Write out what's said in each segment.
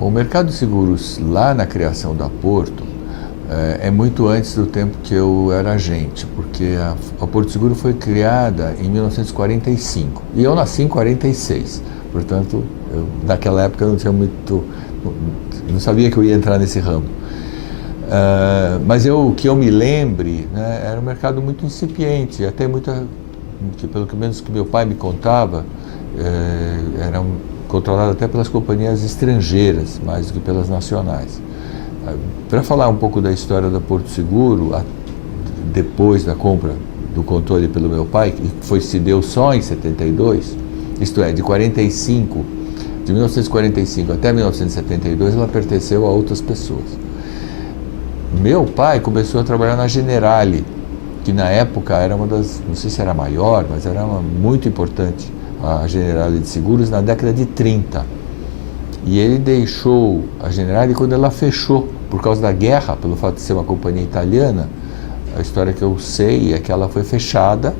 O mercado de seguros lá na criação da Porto é muito antes do tempo que eu era agente, porque a Porto Seguro foi criada em 1945 e eu nasci em 46, portanto, naquela época eu não tinha não sabia que eu ia entrar nesse ramo. Mas que eu me lembre, né, era um mercado muito incipiente, até pelo menos que meu pai me contava, era controlado até pelas companhias estrangeiras, mais do que pelas nacionais. Para falar um pouco da história da Porto Seguro, depois da compra do controle pelo meu pai, que se deu só em 72, isto é, de 1945 até 1972, ela pertenceu a outras pessoas. Meu pai começou a trabalhar na Generali, que na época era uma das, não sei se era maior, mas era muito importante, a Generali de Seguros, na década de 30. E ele deixou a Generali quando ela fechou, por causa da guerra, pelo fato de ser uma companhia italiana. A história que eu sei é que ela foi fechada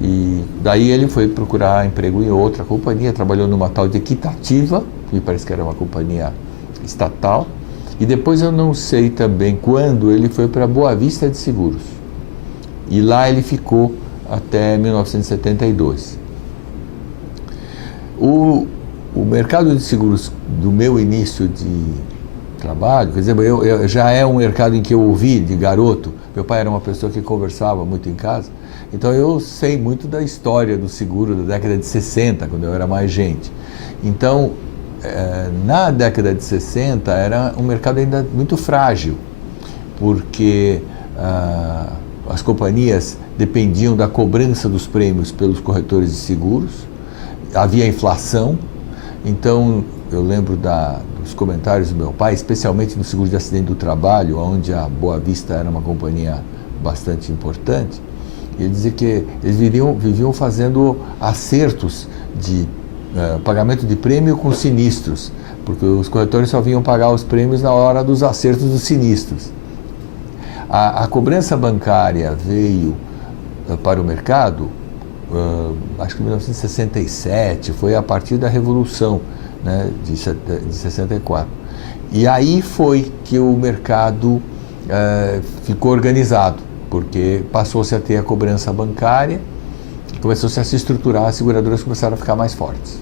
e daí ele foi procurar emprego em outra companhia, trabalhou numa tal de Equitativa, que parece que era uma companhia estatal, e depois eu não sei também quando ele foi para Boa Vista de Seguros. E lá ele ficou até 1972. O mercado de seguros do meu início de trabalho, quer dizer, já é um mercado em que eu ouvi de garoto. Meu pai era uma pessoa que conversava muito em casa, então eu sei muito da história do seguro da década de 60, quando eu era mais gente. Então, na década de 60 era um mercado ainda muito frágil, porque as companhias dependiam da cobrança dos prêmios pelos corretores de seguros, havia inflação. Então, eu lembro dos comentários do meu pai, especialmente no seguro de acidente do trabalho, onde a Boa Vista era uma companhia bastante importante. Ele dizia que eles viviam fazendo acertos de pagamento de prêmio com sinistros, porque os corretores só vinham pagar os prêmios na hora dos acertos dos sinistros. A cobrança bancária veio para o mercado, acho que em 1967, foi a partir da Revolução, né, de 64. E aí foi que o mercado ficou organizado, porque passou-se a ter a cobrança bancária, começou-se a se estruturar, as seguradoras começaram a ficar mais fortes.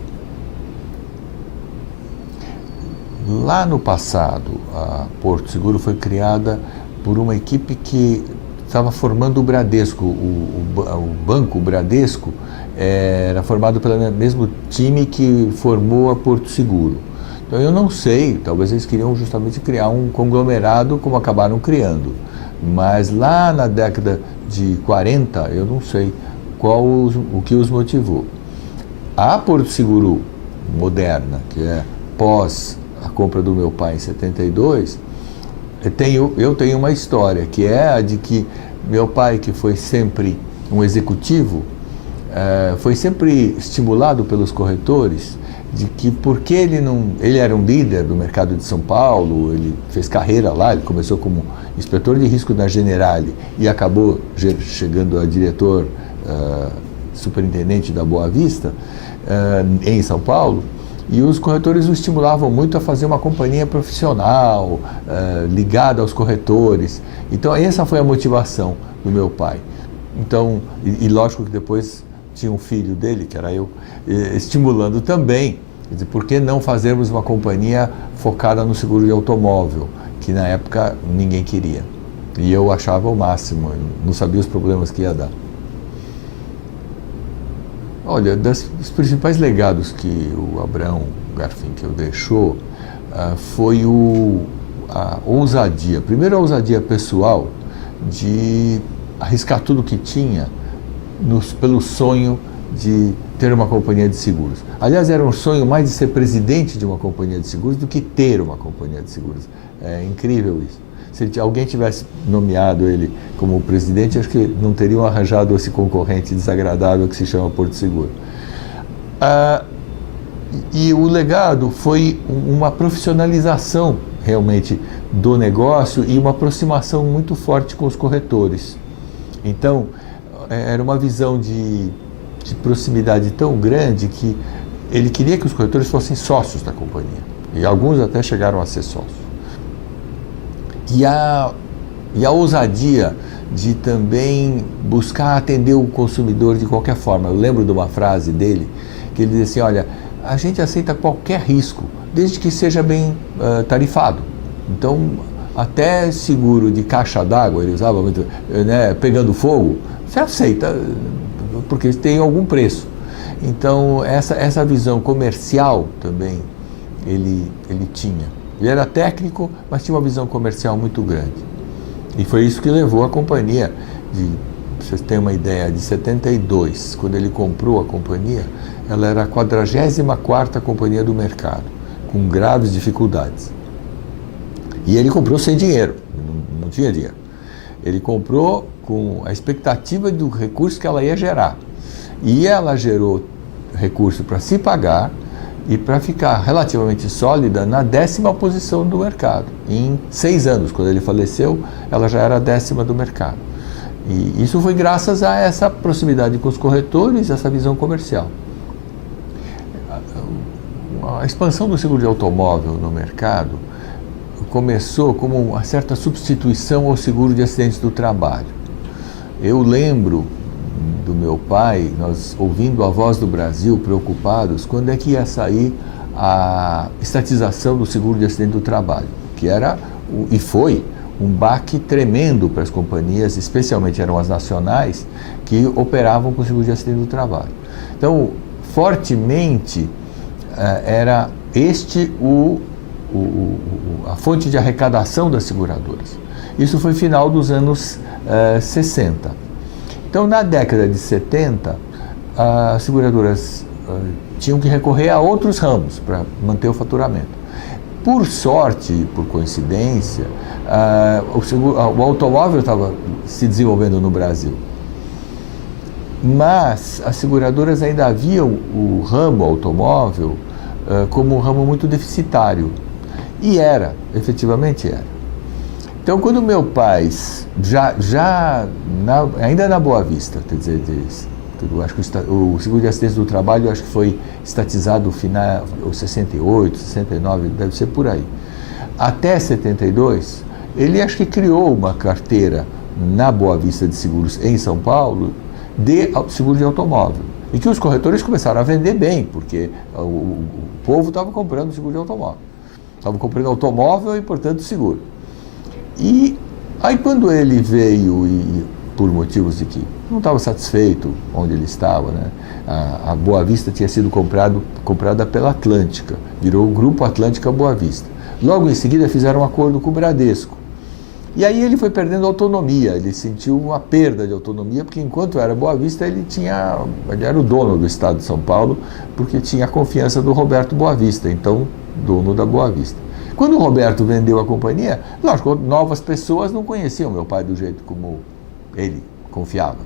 Lá no passado, a Porto Seguro foi criada por uma equipe que estava formando o Bradesco. O banco Bradesco era formado pelo mesmo time que formou a Porto Seguro. Então eu não sei, talvez eles queriam justamente criar um conglomerado como acabaram criando. Mas lá na década de 40, eu não sei o que os motivou. A Porto Seguro moderna, que é pós a compra do meu pai em 72, eu tenho uma história, que é a de que meu pai, que foi sempre um executivo, foi sempre estimulado pelos corretores de que, porque ele era um líder do mercado de São Paulo, ele fez carreira lá, ele começou como inspetor de risco na Generali e acabou chegando a diretor superintendente da Boa Vista, em São Paulo. E os corretores o estimulavam muito a fazer uma companhia profissional, ligada aos corretores. Então, essa foi a motivação do meu pai. Então, e lógico que depois tinha um filho dele, que era eu, estimulando também. Quer dizer, por que não fazermos uma companhia focada no seguro de automóvel, que na época ninguém queria. E eu achava o máximo, não sabia os problemas que ia dar. Olha, dos principais legados que o Abrão Garfinkel deixou foi a ousadia. Primeiro, a ousadia pessoal de arriscar tudo o que tinha pelo sonho de ter uma companhia de seguros. Aliás, era um sonho mais de ser presidente de uma companhia de seguros do que ter uma companhia de seguros. É incrível isso. Se alguém tivesse nomeado ele como presidente, acho que não teriam arranjado esse concorrente desagradável que se chama Porto Seguro. E o legado foi uma profissionalização realmente do negócio e uma aproximação muito forte com os corretores. Então, era uma visão de proximidade tão grande que ele queria que os corretores fossem sócios da companhia. e alguns até chegaram a ser sócios. E a ousadia de também buscar atender o consumidor de qualquer forma. Eu lembro de uma frase dele, que ele dizia assim, olha, a gente aceita qualquer risco, desde que seja bem tarifado. Então, até seguro de caixa d'água, ele usava muito, né, pegando fogo, você aceita, porque tem algum preço. Então, essa visão comercial também ele tinha. Ele era técnico, mas tinha uma visão comercial muito grande. E foi isso que levou a companhia, pra vocês terem uma ideia, de 72, quando ele comprou a companhia, ela era a 44ª companhia do mercado, com graves dificuldades. E ele comprou sem dinheiro, não tinha dinheiro. Ele comprou com a expectativa do recurso que ela ia gerar. E ela gerou recurso para se pagar e para ficar relativamente sólida na 10ª posição do mercado. Em 6 anos, quando ele faleceu, ela já era a 10ª do mercado. E isso foi graças a essa proximidade com os corretores, essa visão comercial. A expansão do seguro de automóvel no mercado começou como uma certa substituição ao seguro de acidentes do trabalho. Eu lembro do meu pai, nós ouvindo a Voz do Brasil, preocupados, quando é que ia sair a estatização do seguro de acidente do trabalho, que era, e foi, um baque tremendo para as companhias, especialmente eram as nacionais, que operavam com o seguro de acidente do trabalho. Então, fortemente, era a fonte de arrecadação das seguradoras. Isso foi final dos anos 60. Então, na década de 70, as seguradoras tinham que recorrer a outros ramos para manter o faturamento. Por sorte, por coincidência, o automóvel estava se desenvolvendo no Brasil. Mas as seguradoras ainda viam o ramo automóvel como um ramo muito deficitário. E efetivamente era. Então, quando meu pai, ainda na Boa Vista, quer dizer, acho que o seguro de acidentes do trabalho acho que foi estatizado no final, 68, 69, deve ser por aí. Até 72, ele acho que criou uma carteira na Boa Vista de Seguros em São Paulo de seguro de automóvel. E que os corretores começaram a vender bem, porque o povo estava comprando seguro de automóvel. Estavam comprando automóvel e, portanto, seguro. E aí, quando ele veio, por motivos de que não estava satisfeito onde ele estava, né? A Boa Vista tinha sido comprada pela Atlântica, virou o Grupo Atlântica Boa Vista. Logo em seguida, fizeram um acordo com o Bradesco. E aí ele foi perdendo autonomia, ele sentiu uma perda de autonomia, porque enquanto era Boa Vista, ele era o dono do estado de São Paulo, porque tinha a confiança do Roberto Boa Vista, então dono da Boa Vista. Quando o Roberto vendeu a companhia, lógico, novas pessoas não conheciam meu pai do jeito como ele confiava.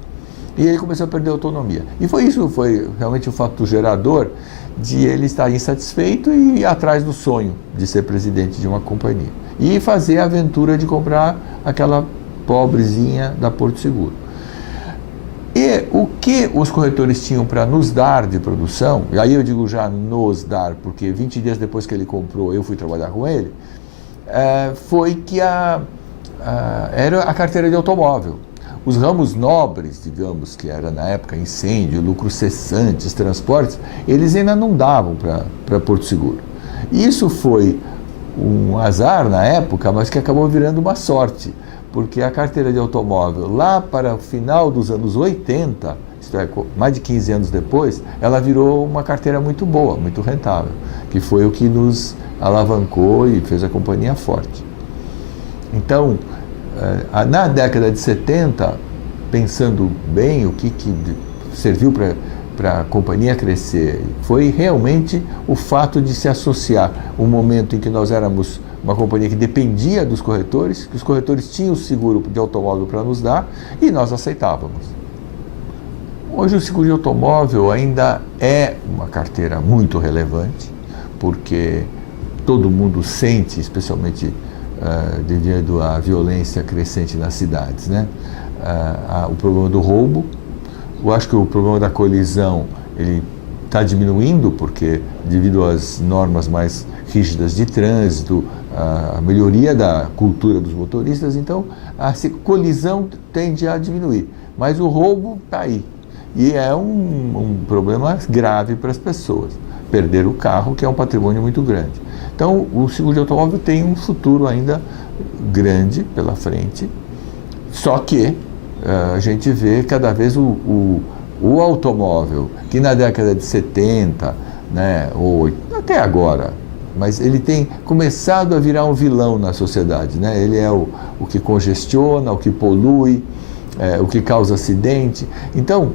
E ele começou a perder a autonomia. E foi realmente o fato gerador de ele estar insatisfeito e ir atrás do sonho de ser presidente de uma companhia. E fazer a aventura de comprar aquela pobrezinha da Porto Seguro. E o que os corretores tinham para nos dar de produção, e aí eu digo já nos dar, porque 20 dias depois que ele comprou, eu fui trabalhar com ele, foi que era a carteira de automóvel. Os ramos nobres, digamos, que era na época incêndio, lucros cessantes, transportes, eles ainda não davam para Porto Seguro. E isso foi um azar na época, mas que acabou virando uma sorte, porque a carteira de automóvel, lá para o final dos anos 80, isto é, mais de 15 anos depois, ela virou uma carteira muito boa, muito rentável, que foi o que nos alavancou e fez a companhia forte. Então, na década de 70, pensando bem o que serviu para a companhia crescer, foi realmente o fato de se associar o momento em que nós éramos uma companhia que dependia dos corretores, que os corretores tinham o seguro de automóvel para nos dar e nós aceitávamos. Hoje o seguro de automóvel ainda é uma carteira muito relevante, porque todo mundo sente, especialmente devido à violência crescente nas cidades, né? O problema do roubo. Eu acho que o problema da colisão, ele está diminuindo, porque devido às normas mais rígidas de trânsito, a melhoria da cultura dos motoristas, então a colisão tende a diminuir. Mas o roubo está aí. E é um problema grave para as pessoas. Perder o carro, que é um patrimônio muito grande. Então, o seguro de automóvel tem um futuro ainda grande pela frente, só que a gente vê cada vez o automóvel, que na década de 70, né, ou até agora, mas ele tem começado a virar um vilão na sociedade, né? Ele é o que congestiona, o que polui, o que causa acidente. Então,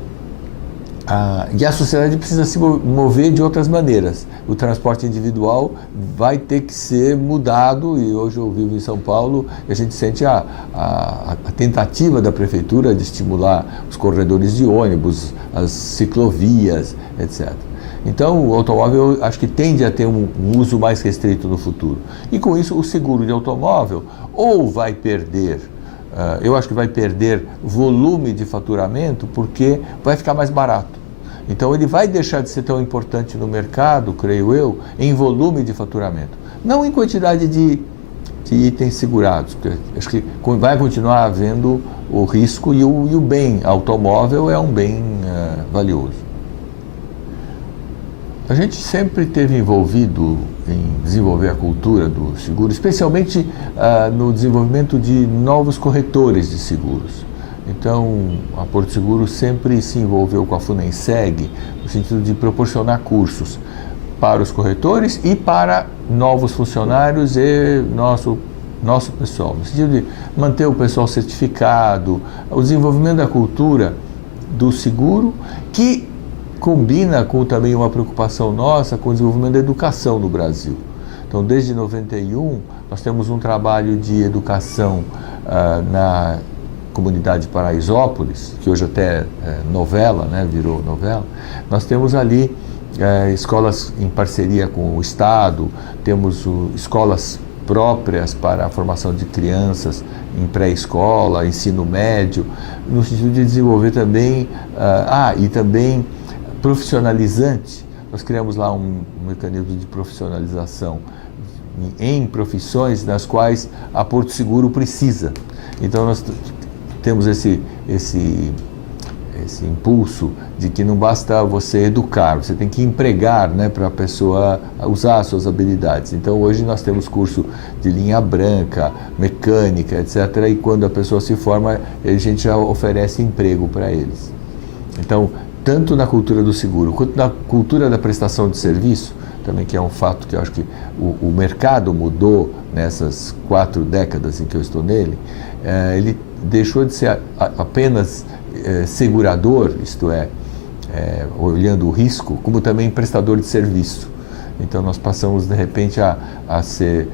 e a sociedade precisa se mover de outras maneiras. O transporte individual vai ter que ser mudado, e hoje eu vivo em São Paulo e a gente sente a tentativa da prefeitura de estimular os corredores de ônibus, as ciclovias, etc. Então, o automóvel acho que tende a ter um uso mais restrito no futuro. E com isso, o seguro de automóvel ou vai perder, eu acho que vai perder volume de faturamento porque vai ficar mais barato. Então, ele vai deixar de ser tão importante no mercado, creio eu, em volume de faturamento. Não em quantidade de itens segurados, porque acho que vai continuar havendo o risco e o bem automóvel é um bem valioso. A gente sempre esteve envolvido em desenvolver a cultura do seguro, especialmente no desenvolvimento de novos corretores de seguros. Então, a Porto Seguro sempre se envolveu com a Funenseg, no sentido de proporcionar cursos para os corretores e para novos funcionários e nosso pessoal, no sentido de manter o pessoal certificado, o desenvolvimento da cultura do seguro, que combina com também uma preocupação nossa com o desenvolvimento da educação no Brasil. Então, desde 91, nós temos um trabalho de educação na comunidade Paraisópolis, que hoje até é novela, né, virou novela. Nós temos ali escolas em parceria com o Estado, temos escolas próprias para a formação de crianças em pré-escola, ensino médio, no sentido de desenvolver também, e também profissionalizante. Nós criamos lá um mecanismo de profissionalização em profissões nas quais a Porto Seguro precisa. Então, nós temos esse impulso de que não basta você educar, você tem que empregar, né, para a pessoa usar as suas habilidades. Então, hoje nós temos curso de linha branca, mecânica, etc. E quando a pessoa se forma, a gente já oferece emprego para eles. Então, tanto na cultura do seguro, quanto na cultura da prestação de serviço, também, que é um fato que eu acho que o mercado mudou nessas 4 décadas em que eu estou nele, ele deixou de ser apenas segurador, isto é, olhando o risco, como também prestador de serviço. Então, nós passamos, de repente, a ser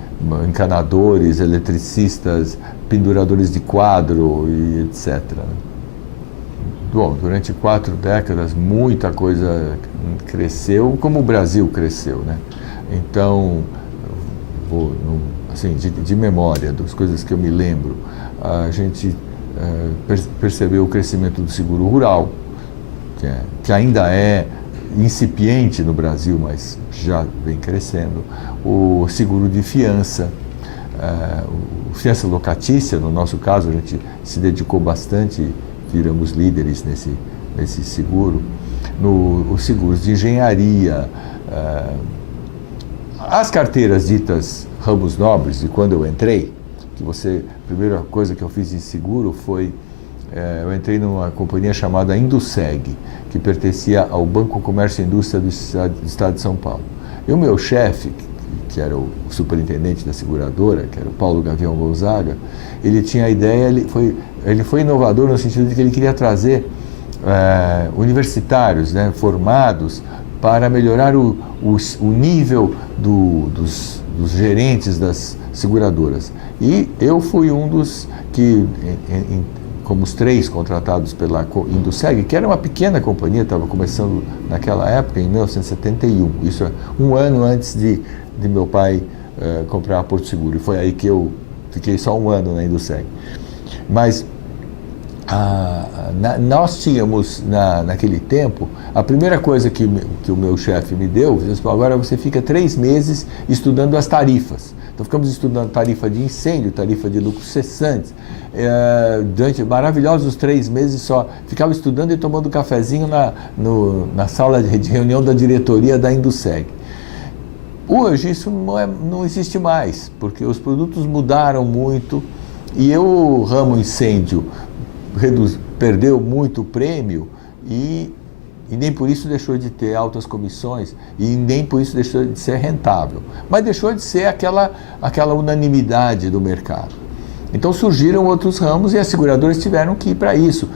encanadores, eletricistas, penduradores de quadro e etc. Bom, durante 4 décadas, muita coisa cresceu, como o Brasil cresceu, né? Então, assim, de memória, das coisas que eu me lembro, a gente percebeu o crescimento do seguro rural, que ainda é incipiente no Brasil, mas já vem crescendo. O seguro de fiança, o fiança locatícia, no nosso caso, a gente se dedicou bastante, viramos líderes nesse seguro. Os seguros de engenharia, as carteiras ditas ramos nobres, de quando eu entrei, a primeira coisa que eu fiz em seguro foi, eu entrei numa companhia chamada Induseg, que pertencia ao Banco Comércio e Indústria do Estado de São Paulo. E o meu chefe, que era o superintendente da seguradora, que era o Paulo Gavião Gonzaga, ele tinha a ideia, ele foi inovador no sentido de que ele queria trazer universitários, né, formados, para melhorar o nível dos gerentes das seguradoras. E eu fui um dos que, como os 3 contratados pela Induseg, que era uma pequena companhia, estava começando naquela época, em 1971. Isso é um ano antes de meu pai comprar a Porto Seguro. E foi aí que eu fiquei só um ano na Induseg. Mas nós tínhamos, naquele tempo, a primeira coisa que o meu chefe me deu, ele falou, agora você fica 3 meses estudando as tarifas. Então ficamos estudando tarifa de incêndio, tarifa de lucros cessantes, durante maravilhosos 3 meses só. Ficava estudando e tomando cafezinho na sala de reunião da diretoria da Induseg. Hoje isso não existe mais, porque os produtos mudaram muito e o ramo incêndio perdeu muito prêmio e nem por isso deixou de ter altas comissões e nem por isso deixou de ser rentável. Mas deixou de ser aquela unanimidade do mercado. Então surgiram outros ramos e as seguradoras tiveram que ir para isso,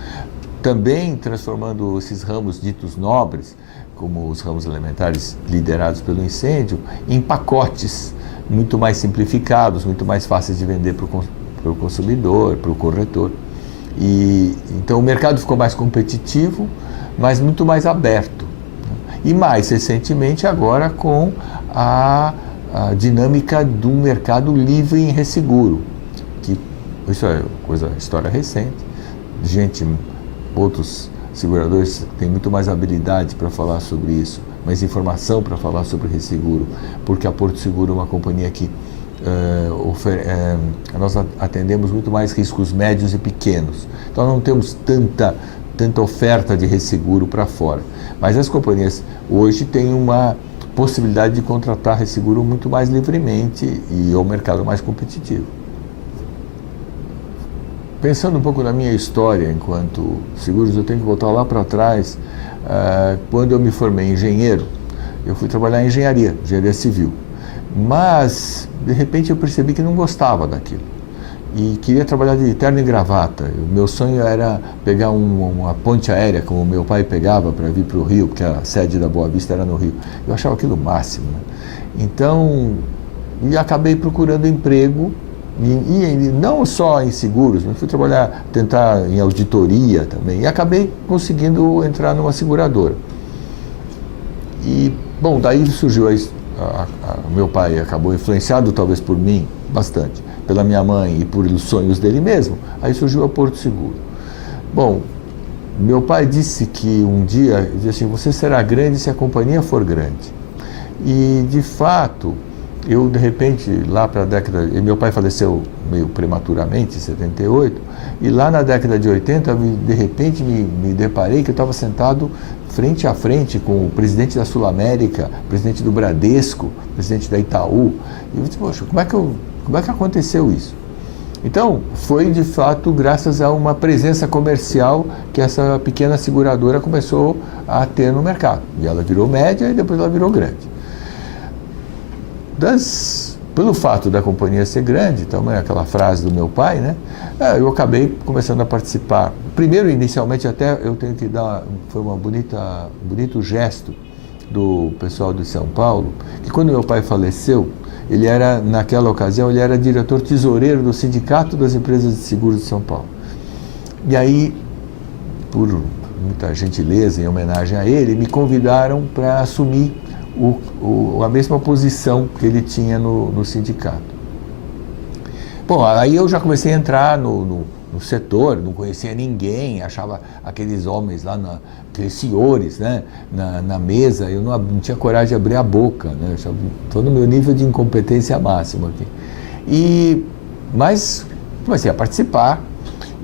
também transformando esses ramos ditos nobres, como os ramos elementares liderados pelo incêndio, em pacotes muito mais simplificados, muito mais fáceis de vender para o consumidor, para o corretor. Então o mercado ficou mais competitivo, mas muito mais aberto. E mais recentemente agora com a dinâmica do mercado livre em resseguro, que isso é história recente, outros seguradores têm muito mais habilidade para falar sobre isso, mais informação para falar sobre resseguro, porque a Porto Seguro é uma companhia que nós atendemos muito mais riscos médios e pequenos, então não temos tanta oferta de resseguro para fora, mas as companhias hoje têm uma possibilidade de contratar resseguro muito mais livremente e é um mercado mais competitivo. Pensando um pouco na minha história enquanto seguros, eu tenho que voltar lá para trás. Quando eu me formei engenheiro, eu fui trabalhar em engenharia civil, mas de repente eu percebi que não gostava daquilo e queria trabalhar de terno e gravata. O meu sonho era pegar uma ponte aérea, como meu pai pegava para vir para o Rio, porque a sede da Boa Vista era no Rio. Eu achava aquilo o máximo, né? Então, acabei procurando emprego, e não só em seguros, mas fui tentar em auditoria também, e acabei conseguindo entrar numa seguradora. E, bom, daí surgiu meu pai acabou influenciado talvez por mim, bastante, pela minha mãe e por os sonhos dele mesmo, aí surgiu a Porto Seguro. Bom, meu pai disse que um dia, disse assim, você será grande se a companhia for grande. E, de fato, eu, de repente, lá para a década... Meu pai faleceu meio prematuramente, em 78, e lá na década de 80, de repente, me deparei que eu estava sentado frente a frente com o presidente da Sul América, presidente do Bradesco, presidente da Itaú. E eu disse, poxa, como é que aconteceu isso? Então, foi, de fato, graças a uma presença comercial que essa pequena seguradora começou a ter no mercado. E ela virou média e depois ela virou grande. Pelo fato da companhia ser grande, então é aquela frase do meu pai, né? Eu acabei começando a participar. Primeiro, inicialmente, até eu tenho que foi um bonito gesto do pessoal de São Paulo, que quando meu pai faleceu, naquela ocasião, ele era diretor tesoureiro do Sindicato das Empresas de Seguros de São Paulo. E aí, por muita gentileza, em homenagem a ele, me convidaram para assumir a mesma posição que ele tinha no sindicato. Bom, aí eu já comecei a entrar no setor, não conhecia ninguém, achava aqueles homens lá, aqueles senhores, né, na mesa, eu não tinha coragem de abrir a boca, né, estou no meu nível de incompetência máxima aqui. Mas comecei a participar,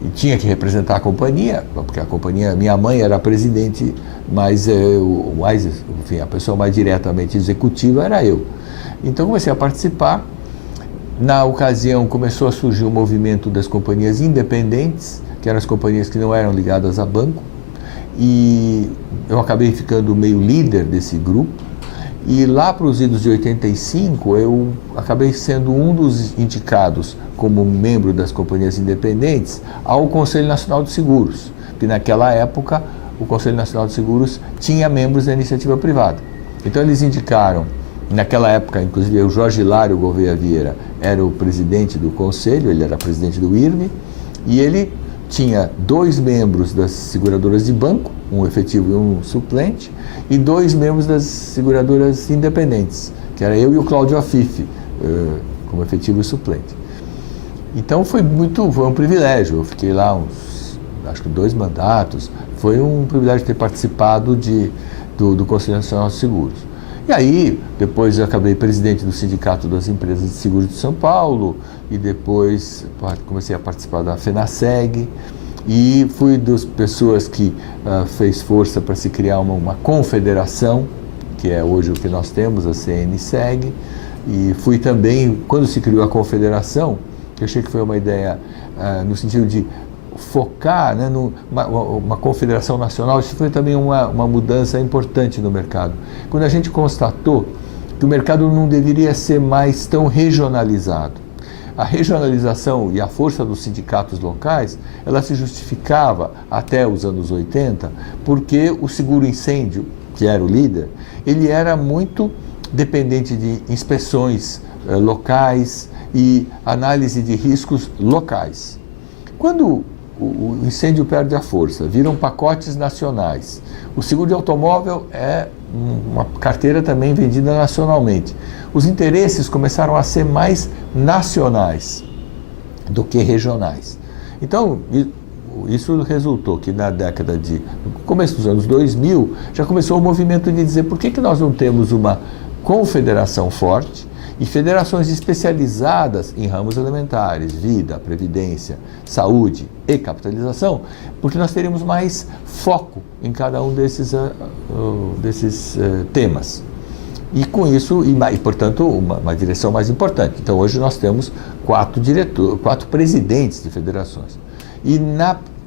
e tinha que representar a companhia, porque a companhia, minha mãe era a presidente, mas enfim, a pessoa mais diretamente executiva era eu. Então comecei a participar. Na ocasião começou a surgir o movimento das companhias independentes, que eram as companhias que não eram ligadas a banco, e eu acabei ficando meio líder desse grupo. E lá para os idos de 85, eu acabei sendo um dos indicados como membro das companhias independentes ao Conselho Nacional de Seguros, que naquela época o Conselho Nacional de Seguros tinha membros da iniciativa privada. Então eles indicaram, naquela época, inclusive o Jorge Hilário Gouveia Vieira era o presidente do conselho, ele era presidente do IRB, e ele tinha 2 membros das seguradoras de banco, um efetivo e um suplente, e 2 membros das seguradoras independentes, que era eu e o Cláudio Afife, como efetivo e suplente. Então foi um privilégio, eu fiquei lá acho que 2 mandatos. Foi um privilégio ter participado do Conselho Nacional de Seguros. E aí, depois eu acabei presidente do Sindicato das Empresas de Seguros de São Paulo, e depois comecei a participar da FENASEG, e fui das pessoas que fez força para se criar uma confederação, que é hoje o que nós temos, a CNSEG, e fui também, quando se criou a confederação, eu achei que foi uma ideia no sentido de focar, né, uma confederação nacional. Isso foi também uma mudança importante no mercado. Quando a gente constatou que o mercado não deveria ser mais tão regionalizado. A regionalização e a força dos sindicatos locais, ela se justificava até os anos 80, porque o seguro incêndio, que era o líder, ele era muito dependente de inspeções locais e análise de riscos locais. Quando o incêndio perde a força, viram pacotes nacionais. O seguro de automóvel é uma carteira também vendida nacionalmente. Os interesses começaram a ser mais nacionais do que regionais. Então, isso resultou que no começo dos anos 2000, já começou o movimento de dizer por que nós não temos uma confederação forte e federações especializadas em ramos elementares, vida, previdência, saúde e capitalização, porque nós teríamos mais foco em cada um desses temas. E com isso, portanto, uma direção mais importante. Então, hoje nós temos 4 presidentes de federações. E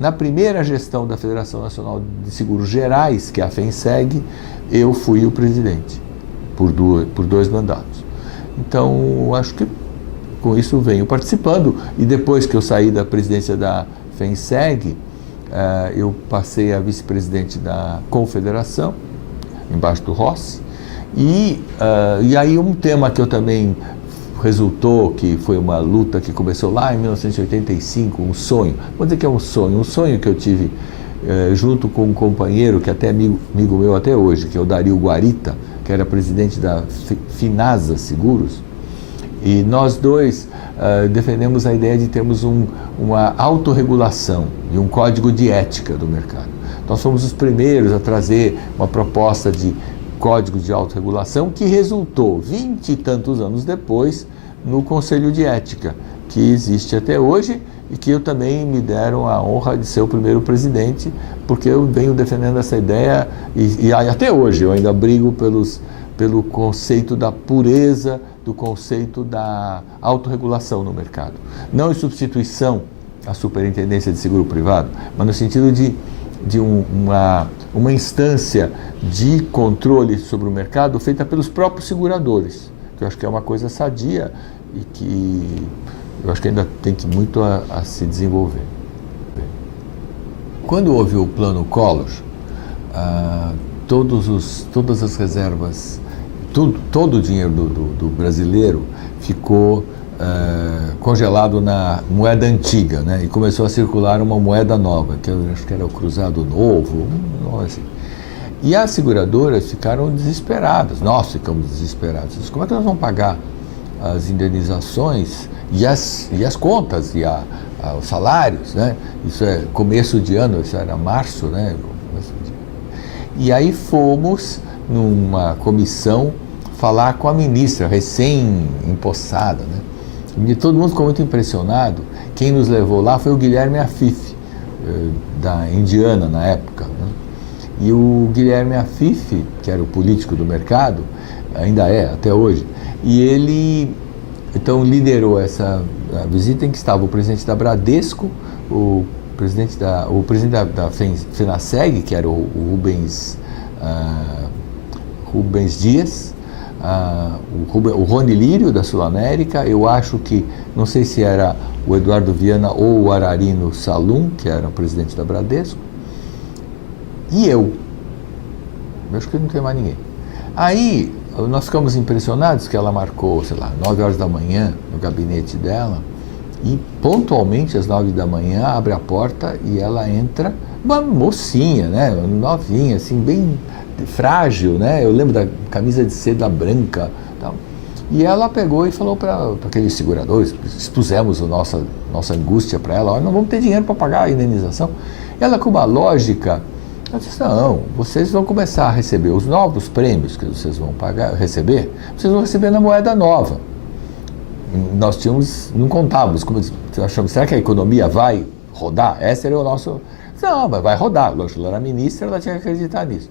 na primeira gestão da Federação Nacional de Seguros Gerais, que é a FENSEG, eu fui o presidente, por 2 mandatos. Então, acho que com isso venho participando. E depois que eu saí da presidência da FENSEG, eu passei a vice-presidente da Confederação, embaixo do Rossi. E aí um tema que eu também resultou, que foi uma luta que começou lá em 1985, um sonho. Vou dizer que é um sonho que eu tive junto com um companheiro, que até é amigo meu até hoje, que é o Dario Guarita, que era presidente da Finasa Seguros, e nós dois defendemos a ideia de termos uma autorregulação e um código de ética do mercado. Nós fomos os primeiros a trazer uma proposta de código de autorregulação que resultou, 20 e tantos anos depois, no Conselho de Ética, que existe até hoje e que eu também me deram a honra de ser o primeiro presidente, porque eu venho defendendo essa ideia e até hoje eu ainda brigo pelo conceito da pureza, do conceito da autorregulação no mercado. Não em substituição à superintendência de seguro privado, mas no sentido de uma instância de controle sobre o mercado feita pelos próprios seguradores, que eu acho que é uma coisa sadia e que eu acho que ainda tem muito a se desenvolver. Quando houve o plano Collor, todas as reservas, todo o dinheiro do brasileiro ficou congelado na moeda antiga, né? E começou a circular uma moeda nova, que eu acho que era o Cruzado Novo, assim. E as seguradoras ficaram desesperadas, nós ficamos desesperados. Como é que nós vamos pagar as indenizações e as contas e os salários, né? Isso é começo de ano, isso era março, né? E aí fomos numa comissão falar com a ministra recém-empossada, né? E todo mundo ficou muito impressionado. Quem nos levou lá foi o Guilherme Afif, da Indiana na época, né? E o Guilherme Afif, que era o político do mercado, ainda é até hoje, e ele então liderou essa visita em que estava o presidente da Bradesco, o presidente da FENASEG, que era o Rubens Dias, o Rony Lírio, da Sul América, eu acho que, não sei se era o Eduardo Viana ou o Ararino Salum, que era o presidente da Bradesco, e eu acho que não tem mais ninguém. Aí, nós ficamos impressionados que ela marcou, 9 horas da manhã no gabinete dela, e pontualmente às 9 da manhã abre a porta e ela entra, uma mocinha, né, novinha, assim, bem frágil, né, eu lembro da camisa de seda branca, tal. E ela pegou e falou para aqueles seguradores, expusemos a nossa angústia para ela, não vamos ter dinheiro para pagar a indenização. Ela, com uma lógica, ela disse, não, vocês vão começar a receber os novos prêmios que vocês vão receber, vocês vão receber na moeda nova. Nós não contávamos, como achamos, será que a economia vai rodar? Esse era o nosso... Não, mas vai rodar. Lógico, ela era ministra, ela tinha que acreditar nisso.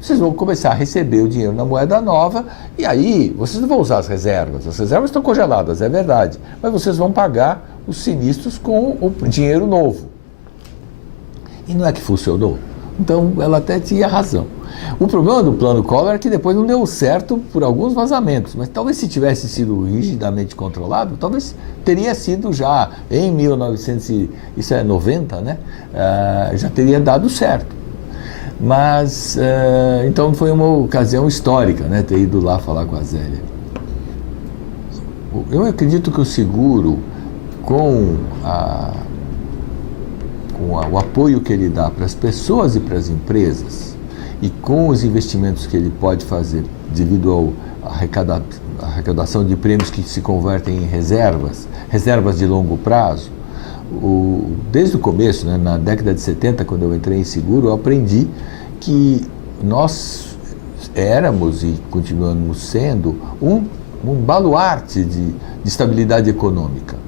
Vocês vão começar a receber o dinheiro na moeda nova e aí vocês não vão usar as reservas estão congeladas, é verdade, mas vocês vão pagar os sinistros com o dinheiro novo. E não é que funcionou? Então, ela até tinha razão. O problema do plano Collor é que depois não deu certo por alguns vazamentos, mas talvez se tivesse sido rigidamente controlado, talvez teria sido já em 1990, né? Já teria dado certo. Mas, então foi uma ocasião histórica, né? Ter ido lá falar com a Zélia. Eu acredito que o seguro, com o apoio que ele dá para as pessoas e para as empresas e com os investimentos que ele pode fazer devido à arrecadação de prêmios que se convertem em reservas de longo prazo, desde o começo, né, na década de 70, quando eu entrei em seguro, eu aprendi que nós éramos e continuamos sendo um baluarte de estabilidade econômica,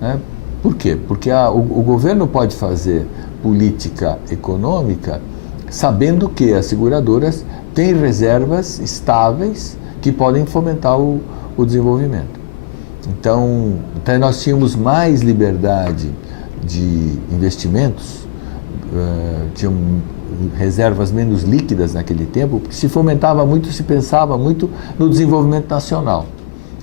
né? Por quê? Porque o governo pode fazer política econômica sabendo que as seguradoras têm reservas estáveis que podem fomentar o desenvolvimento. Então, nós tínhamos mais liberdade de investimentos, tinham reservas menos líquidas naquele tempo, porque se fomentava muito, se pensava muito no desenvolvimento nacional.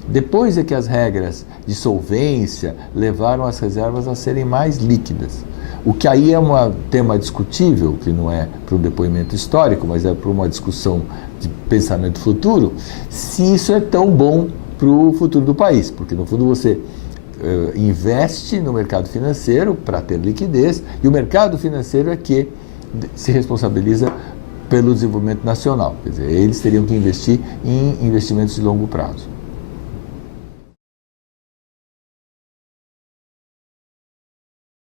Depois é que as regras de solvência levaram as reservas a serem mais líquidas. O que aí é um tema discutível, que não é para um depoimento histórico, mas é para uma discussão de pensamento futuro, se isso é tão bom para o futuro do país, porque no fundo você investe no mercado financeiro para ter liquidez, e o mercado financeiro é que se responsabiliza pelo desenvolvimento nacional. Quer dizer, eles teriam que investir em investimentos de longo prazo.